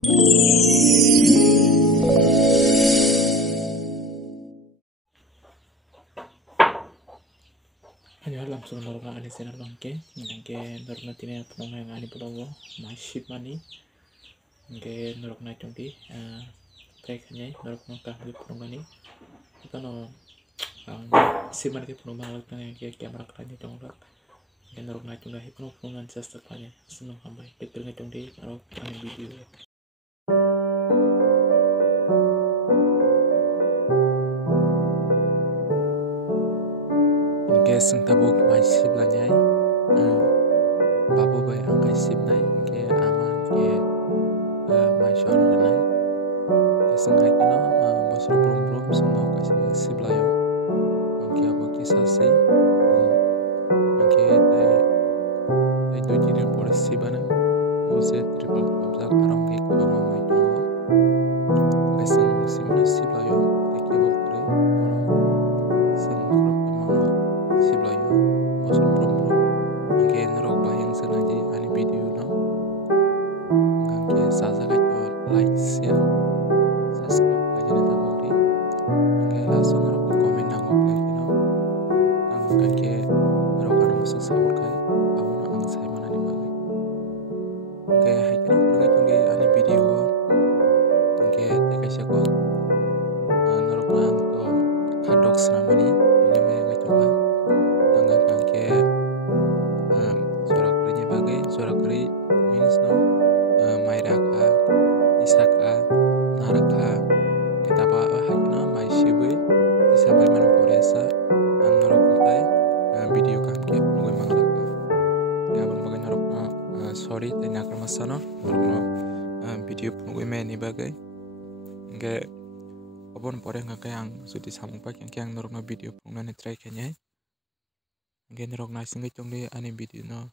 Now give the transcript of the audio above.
Hanya langsung normal ani sinar bangke, nangke normal tine pulong yang ani pulogo, masih mani, nangke norok na cungki, break hanya norok na kahwi pulong ani, kita no ang siman ke pulong bang lagi nangke kamera kerja congrak, nangke norok na cungga hipo pulongan sasta kanya, senang hambai, pikir nge cungki norok ani video. Nangke seng tabuk masih belanyai. Babu bay ang kay sip nai ke aman ke mai shor nai ke sengai ke no bosro brum brum seno kay sip layo ang ke abo kisah sei ang ke tai do jirin pore sibana use triple objak arong ke ko mai tongo kay seng simno sip layo tai ke bo kore seng krop mangno sip layo bosro brum brum ang ke narok bayang senaji ani video no saza kayo like share subscribe aja nih tabori angke langsung naro ko komen nango play kino tang ke naro kana masuk sabur kai awona ang sai mana ni bagai angke hai kino kurga tungge ani video angke te kaisa ko naro kan to kadok snamani ngeme ga coba tangga angke suara kerja bagai suara keri means no mairaka isaka naraka kita ba hakina mai shibui disabai mana poresa ang norok tai video kam ke ngoi manglaka ya bon bagai norok sorry tai nakar masano norok video ngoi me ni bagai nge obon pore ngakai ang sudi samung pak yang norok video pungna ni try kenyai nge norok na singai chongde ani video no